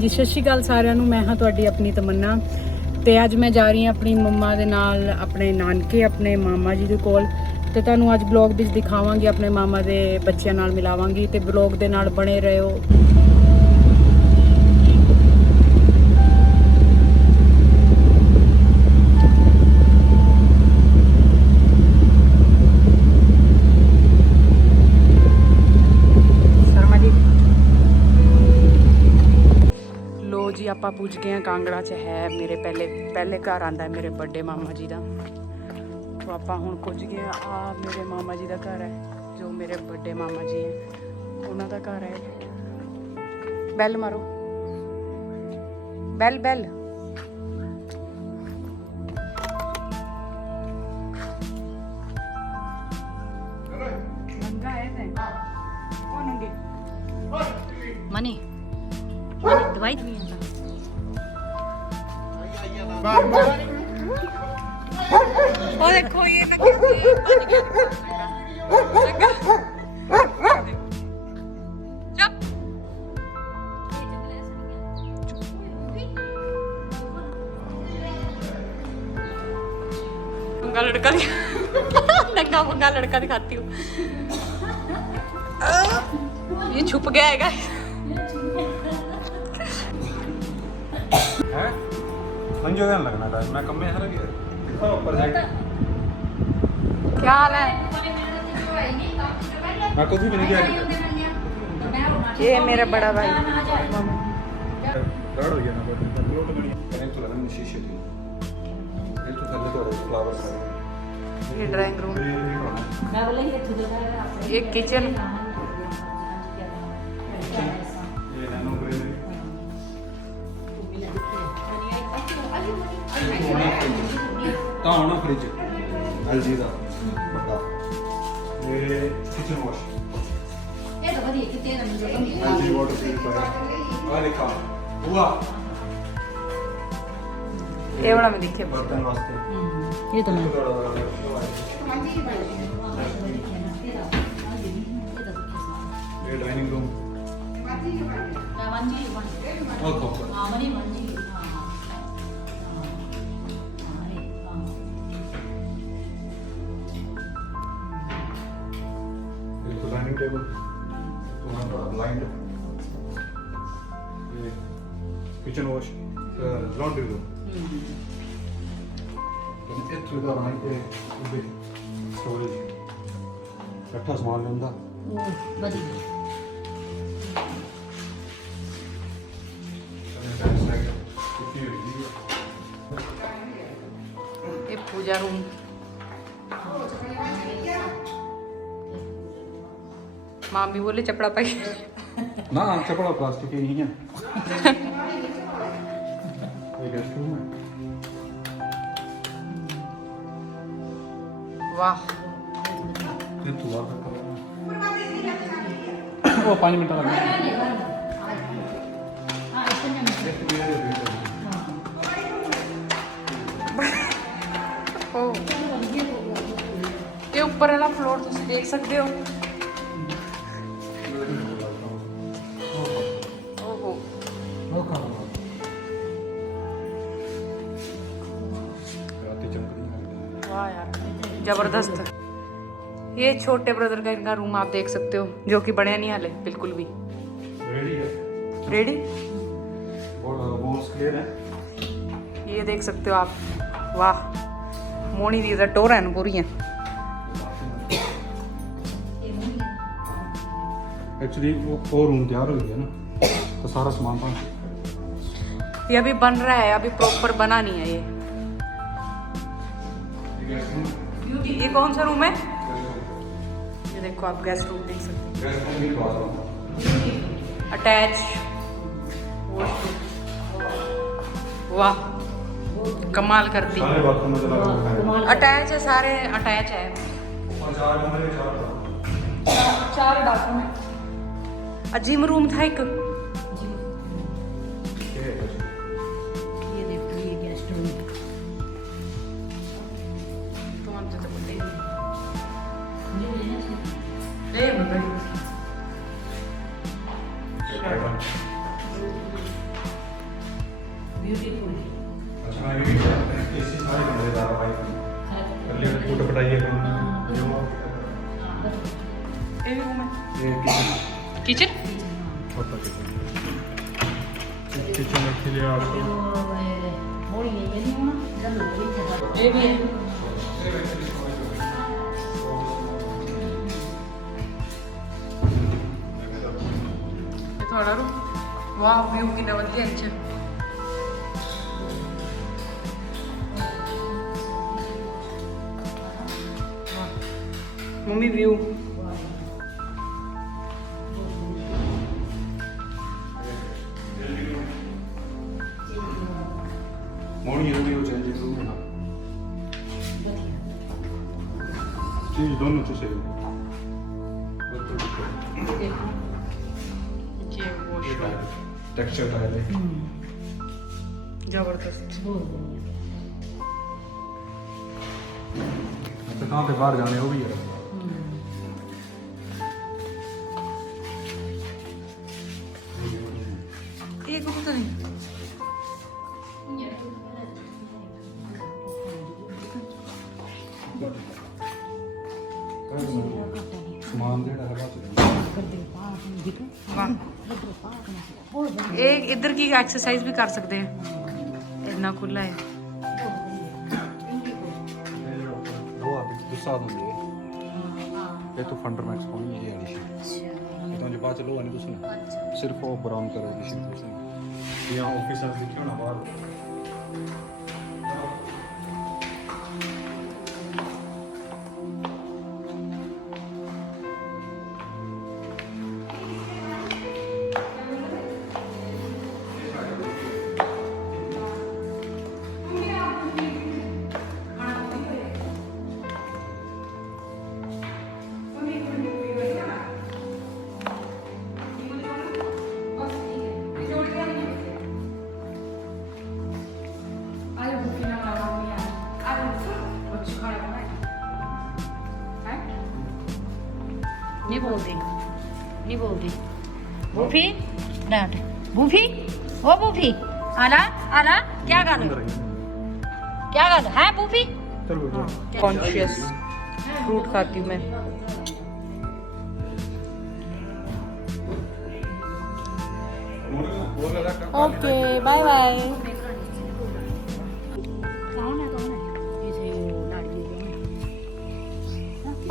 ਜੀ ਸਤਿ ਸ਼੍ਰੀ ਅਕਾਲ ਸਾਰਿਆਂ ਨੂੰ। ਮੈਂ ਹਾਂ ਤੁਹਾਡੀ ਆਪਣੀ ਤਮੰਨਾ ਤੇ ਅੱਜ ਮੈਂ ਜਾ ਰਹੀ ਹਾਂ ਆਪਣੀ ਮੰਮਾ ਦੇ ਨਾਲ ਆਪਣੇ ਨਾਨਕੇ ਆਪਣੇ ਮਾਮਾ ਜੀ ਦੇ ਕੋਲ ਤੇ ਤੁਹਾਨੂੰ ਅੱਜ ਬਲੌਗ ਵਿੱਚ ਦਿਖਾਵਾਂਗੀ, ਆਪਣੇ ਮਾਮਾ ਦੇ ਬੱਚਿਆਂ ਨਾਲ ਮਿਲਾਵਾਂਗੀ ਤੇ ਬਲੌਗ ਦੇ ਨਾਲ ਬਣੇ ਰਹੋ। जी आप पुज गए हैं कांगड़ा च है मेरे पहले घर आता है मेरे बड़े मामा जी का। तो आप हूँ पुज गए आ मेरे मामा जी का घर है, जो मेरे बड़े मामा जी हैं उन्होंने घर है। बैल मारो, बैल बैल। मनी दवाई दी और देखो ये पंगा लड़का नंगा पंगा लड़का दिखाती हूँ। ये छुप गया है लगना था मैं कम में हर गया ऊपर जाके। क्या हाल है? मैं कुछ भी नहीं किया। ये मेरा बड़ा भाई हो गया ना तो लगा शीशे थी ये तो थल्ले तो फ्लावर्स है। ये ड्राइंग रूम, ये किचन, ये नैनो ग्रे ਤਾਂ ਹੋਣਾ ਫ੍ਰਿਜ ਐਲਜੀ ਦਾ ਵੱਡਾ। ਇਹ ਕਿਚਨ ਵਾਸ਼ ਇਹ ਤਾਂ ਵਧੀਆ ਕਿਤੇ ਨਾ ਮਿਲ ਜਾਂਦਾ ਐਲਜੀ ਵਾਟਰ ਪਿਊਰੀਫਾਇਰ। ਆ ਦੇਖਾ ਬੁਆ ये वाला में दिखे ਬਰਤਨ ਵਾਸਤੇ। ये तो मैं ਇਹ ਡਾਈਨਿੰਗ ਰੂਮ ਉਹ ਕੋਪਰ डाइनिंग टेबल तुम्हारा ब्लाइंड ये किचन वॉश लॉन्ड्री रूम ਇਹ ਥੋੜਾ ਬਣਾਈ ਤੇ ਉਹਦੇ ਸਟੋਰੇਜ ਇਕੱਠਾ ਸਮਾਨ ਲੈਂਦਾ ਵਧੀਆ। ये पूजा रूम, मामी बोले चपड़ा पाई ना चपड़ा प्लास्टिक ही है। ये गेस्ट रूम है। वाह ये तो वाह वो 5 मिनट लगेंगे। ये ऊपर वाला फ्लोर तुम देख सकते हो। ओहो वाह यार जबरदस्त। ये छोटे ब्रदर का इनका रूम आप देख सकते हो, जो कि बढ़िया नहीं हाल है बिल्कुल भी। रेडी है, रेडी वॉल्स क्लियर है। ये देख सकते हो आप। वाह मोनी दी टोर है पूरी है। एक्चुअली वो रूम तैयार हो गया ना तो सारा सामान था। ये अभी बन रहा है, अभी प्रॉपर बना नहीं है ये कौन सा रूम है? ये देखो आप गेस्ट रूम देख सकते हो, अटैच वॉशरूम। वाह कमाल करती अटैच है, सारे अटैच है। 4 बाथरूम है। जिम रूम था एक। ये देखो ये गेस्ट रूम तो हम तो बोलते ब्यूटीफुल अच्छा मैं भी इसी सारे कमरे दारा भाई कर लिया फोटो पटाइए ये भी रूम है ये किचन छोटा किचन रख लिया मोड़ी ये नहीं होना जब लोग ये भी है थोड़ा रूम वाह व्यू कितना बढ़िया अच्छा मम्मी व्यू मोड़ी ये भी हो चेंज रूम है ना चीज दोनों तो सही ये वॉशरूम टेक्सचर टाइल है जबरदस्त तो कहाँ पे बाहर जाने वो भी है एक पता नहीं समान जेड़ा है बात एक इधर की एक्सरसाइज भी कर सकते हैं इतना खुला है वो आप गुस्सा होंगे ये तो फंडर मैक्स होनी है ये वाली शीट ये तो जो बात चलो वाली दूसरी सिर्फ वो ब्राउन कलर की शीट दूसरी यहाँ ऑफिस आप देखियो ना बाहर नहीं बोलती बूफी डांट बूफी ओ बूफी आला आला क्या गाल है बूफी चलो कॉन्शियस फ्रूट खाती हूँ मैं ओके बाय बाय कौन है जैसे वो लाड़ी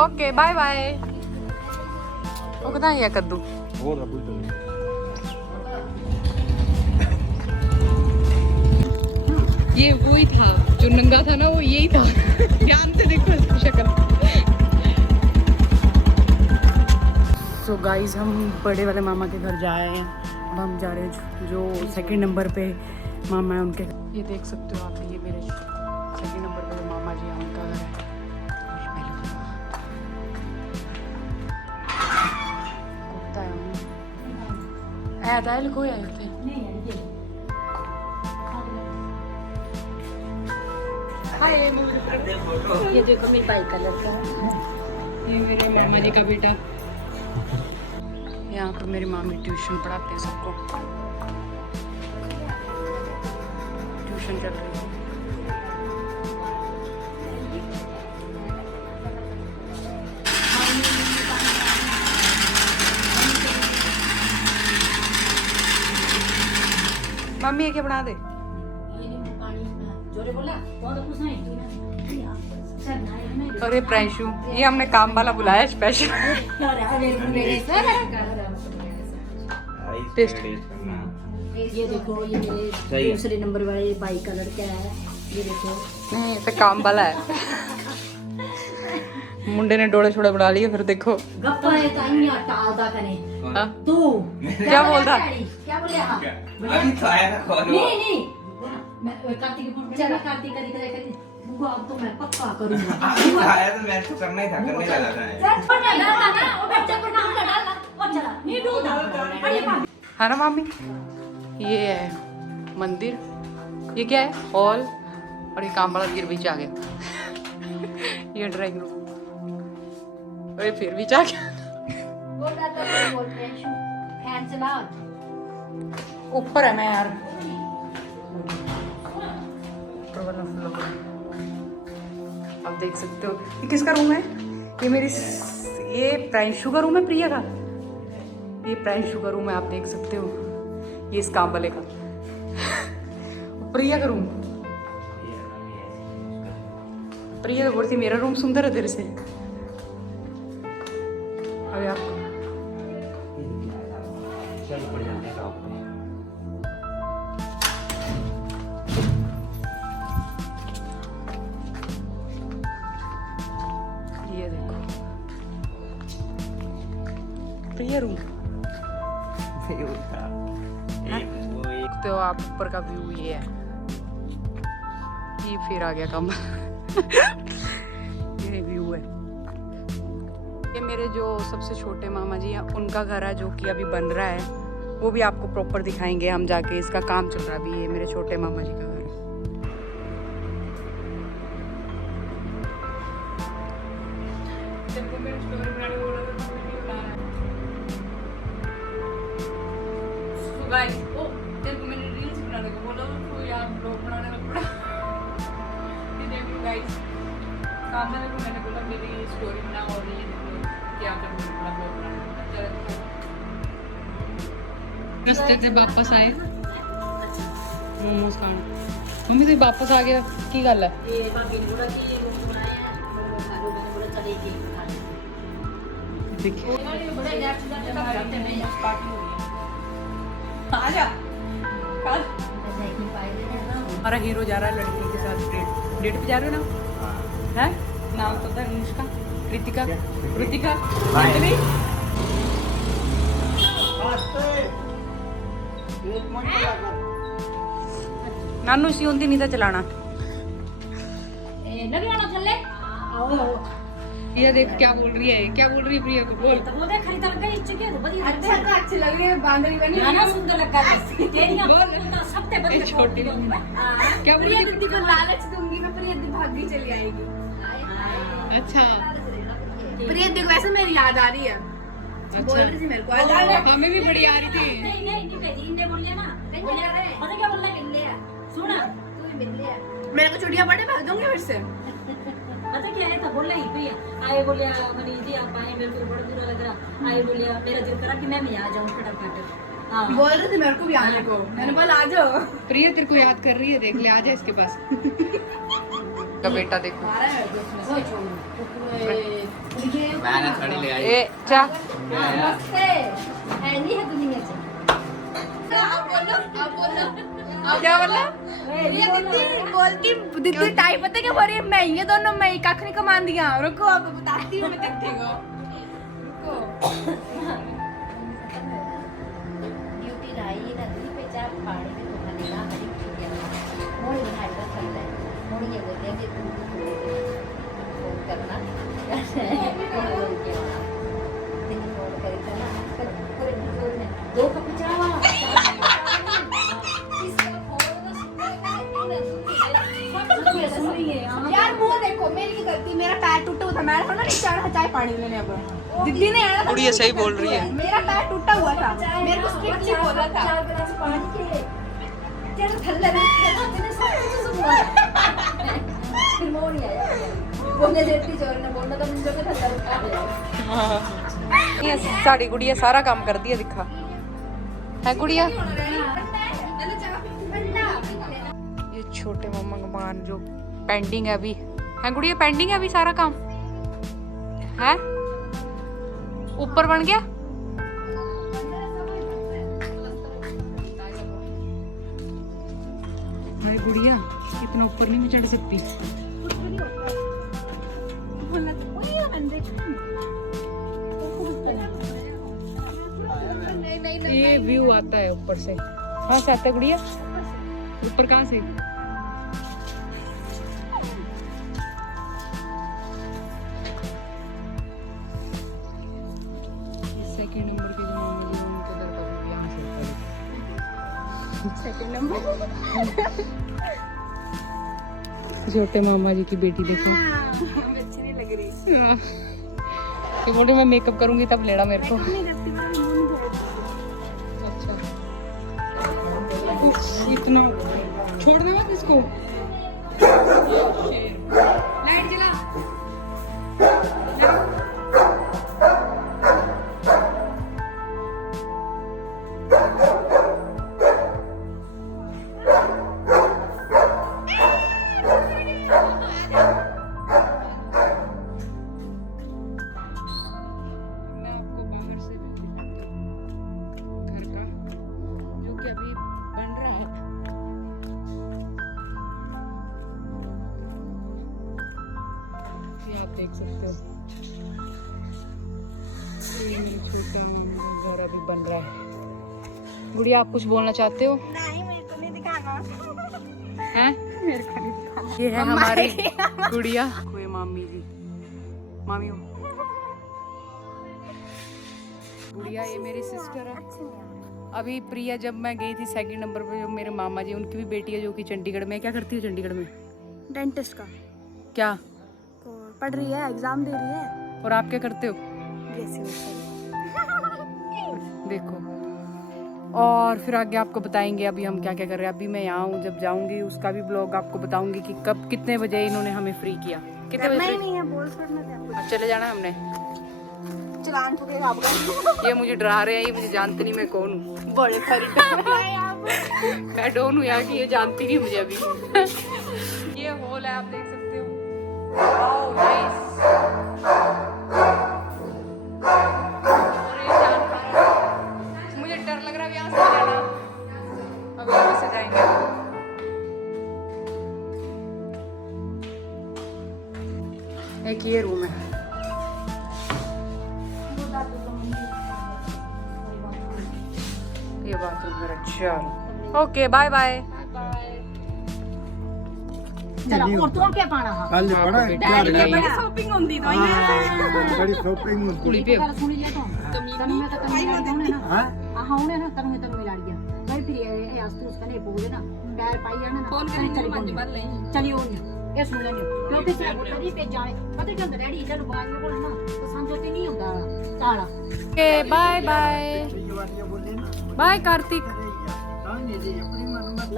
ओके बाय बाय वो कितना है कद्दू और अब तो ये वही था जो नंगा था ना वो यही था ध्यान से देखो इसकी शक्ल सो गाइस हम बड़े वाले मामा के घर जा आए हैं अब हम जा रहे हैं जो सेकंड नंबर पे मामा है उनके ये देख सकते हो आप ये मेरे सेकंड नंबर पे जो मामा जी हैं उनका घर है कुत्ता है ऐ दाल कोई आए थे ये देखो मेरी बाइक कलर का ये मेरे मामा जी का बेटा यहाँ पर मेरी मामी ट्यूशन पढ़ाते हैं सबको ट्यूशन चल रही है मम्मी ये क्या बना दे जोरे बोला बहुत कुछ नहीं सर नहीं अरे प्रांशु ये हमने काम वाला बुलाया स्पेशल टेस्ट ये देखो ये मेरे दूसरे नंबर वाले बाई कलर का है ये देखो नहीं ये तो काम वाला है मुंडे ने डोले छोड़े बना लिए फिर देखो गप्पा है ताई टालदा कने हाँ? तू क्या बोल रहा? क्या बोले हाँ अभी तो आया था कॉल नहीं नहीं मैं कार्तिक चला कार्तिक करी करे वो अब तो मैं पक्का करूंगा अभी तो आया तो मैं तो करना ही था करने लगा था सर पर डालना ना वो बच्चा को नाम का डालना और चला नहीं डूबा अरे बाप है ना मामी ये है मंदिर ये क्या है हॉल और ये काम वाला फिर बीच आ गया ये ड्राइंग रूम और ये फिर बीच आ गया बोल रहा था बोल रहे फैन चला ऊपर है मैं यार वाला फ्लोर आप देख सकते हो। ये किसका रूम है? ये मेरी ये प्रांशु का रूम है, प्रिया का। ये प्रांशु का रूम है, आप देख सकते हो। ये इस काम वाले का प्रिया का रूम। प्रिया तो बोलती मेरा रूम सुंदर है तेरे से। अभी आपको ये देखो प्रिया रूम। तो आप ऊपर का व्यू ये है। ये फिर आ गया काम ये व्यू है। ये मेरे जो सबसे छोटे मामा जी हैं उनका घर है जो कि अभी बन रहा है, वो भी आपको प्रॉपर दिखाएंगे हम जाके। इसका काम चल रहा है अभी। ये मेरे छोटे मामा जी का घर है। गाइस ओ तेरे को मैंने रील्स बनाने को बोला तो यार ब्लॉग बनाने का पड़ा। ये देखो गाइस काम वाले को मैंने बोला मेरी स्टोरी बनाओ और ये देखो क्या कर रही हूं ब्लॉग बनाने का। रस्ते से वापस आए मोमोज खाने। मम्मी तो वापस आ गया की गल है? ये भाभी ने बोला कि ये मोमोज बनाए हैं, मोमोज खा लो। मैंने बोला चले केक खा लो। देखिए बड़े गैस से जाते हैं पार्टी हो रही है। आजा कल हमारा हीरो जा रहा है लड़की के साथ डेट पे जा रहे हो ना? है नाम तो था अनुष्का, कृतिका, कृतिका, अंजलि। नानू सी होंदी नहीं था चलाना। लगे आना चले आओ आओ। ये देख क्या बोल रही है, क्या बोल रही है प्रिया को बोल। तो बोलते खरीदा लगा इच्चे के तो बढ़िया अच्छा तो अच्छी लग रही है बांदरी बनी ना ना सुंदर लगा तेरी बोल। सबसे बड़ी छोटी क्या बोल प्रिया रही दीदी को लालच दूंगी मैं, प्रिया दीदी भागी चली आएगी। अच्छा प्रिया दीदी को वैसे मेरी याद आ रही है, बोल रही थी मेरे को। हमें भी बड़ी आ रही थी। नहीं नहीं नहीं भेजी इन्हें बोल लिया ना पता क्या बोल रहा है सुना तू मिल लिया मेरे को छुट्टियां पड़े भाग दूंगी फिर से। पता क्या है तो बोल रही प्रिया आए बोलिया मनीष जी आप आए मेरे को बड़ा बुरा लग रहा। आए बोलिया मेरा दिल करा कि मैं आ जाऊं फटाफट। हाँ बोल रही थी मेरे को भी आने को, मैंने बोला आ जाओ। प्रिया तेरे को याद कर रही है, देख ले आ जा इसके पास। का बेटा देखो मैंने थोड़ी ले आई। ए चा नमस्ते ऐनी है दुनिया से क्या बोला? प्रिया दीदी बोलती दीदी टाइप पता क्या बोल रही है, मैं ये दोनों मैं कख नहीं कमान दिया। रुको अब बताती हूँ मैं कितने को। ड्यूटी रही नदी पे चार पहाड़ी में तो खाने का हरी चीजें मोड़ी बनाई तो चलता है। मोड़ी ये बोलते हैं कि फोन करना फोन करके ना पूरे जोर में दो कप चाय यार वो देखो मेरी गलती, मेरा पैर टूटा हुआ था, मैं ना नीचे आना चाय पानी लेने। अब दीदी ने आना था, गुड़िया सही बोल रही है। मेरा पैर टूटा हुआ था, मेरे को स्ट्रिक्टली बोला था। 4 गिलास पानी के तेरे थल्ले में मैंने सब कुछ सुना फिर मोड़ी आया बोलने देती जोर ने बोलना तो मुझे के थल्ले उठा ले। ये साड़ी गुड़िया सारा काम कर दिया दिखा है गुड़िया। ये छोटे मम्मा का मकान जो पेंडिंग है अभी है गुड़िया, पेंडिंग है अभी सारा काम है। ऊपर बन गया हाय गुड़िया, इतना ऊपर नहीं मैं चढ़ सकती। ये व्यू आता है ऊपर से। कहाँ से आता है गुड़िया? ऊपर कहाँ से? सेकंड नंबर के जो मामा जी उनको उधर का व्यू यहाँ से ऊपर। सेकंड नंबर छोटे मामा जी की बेटी देखो। अच्छी नहीं लग रही। ये बोल रही मैं मेकअप करूंगी तब लेना मेरे को। अच्छा इतना छोड़ना मत इसको। देख सकते हो ये मेरी छोटा घर अभी बन रहा है। गुड़िया आप कुछ बोलना चाहते हो? नहीं मेरे को नहीं दिखाना हैं? मेरे को नहीं दिखाना ये है हमारी गुड़िया। कोई मामी जी, मामी हो। गुड़िया ये मेरी सिस्टर है। अभी प्रिया जब मैं गई थी सेकंड नंबर पे, जो मेरे मामा जी उनकी भी बेटी है जो कि चंडीगढ़ में। क्या करती है चंडीगढ़ में? डेंटिस्ट का क्या? पढ़ रही है, एग्जाम दे रही है। और आप क्या करते हो? देखो, और फिर आगे आपको बताएंगे अभी हम क्या क्या कर रहे हैं। अभी मैं यहाँ हूँ, जब जाऊंगी उसका भी ब्लॉग आपको बताऊंगी कि कब कितने बजे इन्होंने हमें फ्री किया। कितने बजे free? नहीं है बोल छोड़ना था आपको। चले जाना हमने। चलान ठुकेगा आपका। ये मुझे डरा रहे हैं, ये मुझे जानते नहीं मैं कौन हूँ। बड़े खरीद मैं डोन हूँ यहाँ की, ये जानती नहीं मुझे अभी। ये हॉल है, आप देख सकते हो। Wow nice. और ये जानवर, मुझे डर लग रहा है यहाँ से जाना। अब यहाँ से जाएंगे। एक ये रूम है। ये बाथरूम है। चलो ओके, बाय बाय। चलो और तो क्या पाना है कल पड़ा है क्या डैडी में बड़ी शॉपिंग होंदी तो बड़ी शॉपिंग कुड़ी पे सुन लिया तो तनु में तो कमी होने ना हां होने ना तनु में मिला दिया भाई फिर ये आस्तु उसका नहीं बोले ना पैर पाई है ना कौन चली चलियो ये सुन लेंगे क्योंकि से कभी पे जाए पता क्या डैडी इधर बाहर में बोले ना तो समझौते नहीं होता ताला okay bye bye. Bye Kartik.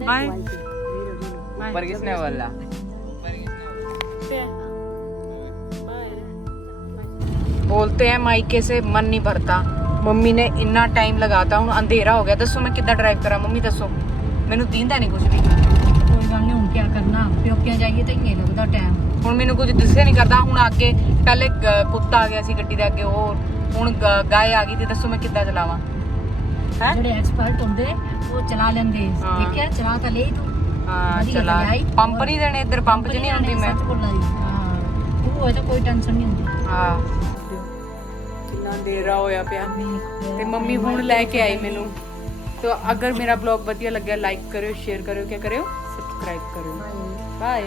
Bye. पर किसने बोला? बोलते हैं मायके से मन नहीं भरता। मम्मी ने इतना टाइम लगाता, हूँ अंधेरा हो गया। दसो मैं कितना ड्राइव करा मम्मी, दसो मैनू दींदा नहीं कुछ भी। कोई गल नहीं हूं क्या करना प्योकियां जाइए तो इन्ने लगदा टाइम ਹੁਣ ਮੈਨੂੰ ਕੁਝ ਦਿਸੇ ਨਹੀਂ ਕਰਦਾ। ਹੁਣ ਅੱਗੇ ਪਹਿਲੇ ਕੁੱਤਾ ਆ ਗਿਆ ਸੀ ਗੱਡੀ ਦੇ ਅੱਗੇ, ਉਹ ਹੁਣ ਗਾय ਆ ਗਈ ਤੇ ਦੱਸੋ ਮੈਂ ਕਿੱਦਾਂ ਚਲਾਵਾਂ? ਹੈ ਜਿਹੜੇ ਐਕਸਪਰਟ ਹੁੰਦੇ ਉਹ ਚਲਾ ਲੈਂਦੇ ਦੇਖਿਆ ਚਲਾ ਤਾਂ ਲਈ ਤੂੰ ਹਾਂ ਚਲਾ। ਪੰਪ ਨਹੀਂ ਦੇਣੇ ਇੱਧਰ, ਪੰਪ 'ਚ ਨਹੀਂ ਹੁੰਦੀ ਮੈਂ। ਸੱਚ ਬੋਲਣਾ ਜੀ ਹਾਂ ਉਹ ਹੋਏ ਤਾਂ ਕੋਈ ਟੈਨਸ਼ਨ ਨਹੀਂ ਹੁੰਦੀ ਹਾਂ ਕਿੰਨਾ ਅੰਧੇਰਾ ਹੋਇਆ ਪਿਆ ਤੇ ਮੰਮੀ ਹੁਣ ਲੈ ਕੇ ਆਈ ਮੈਨੂੰ। तो अगर मेरा ब्लॉग बढ़िया लगे लाइक करो, शेयर करो, क्या करो, सब्सक्राइब करो। बाय।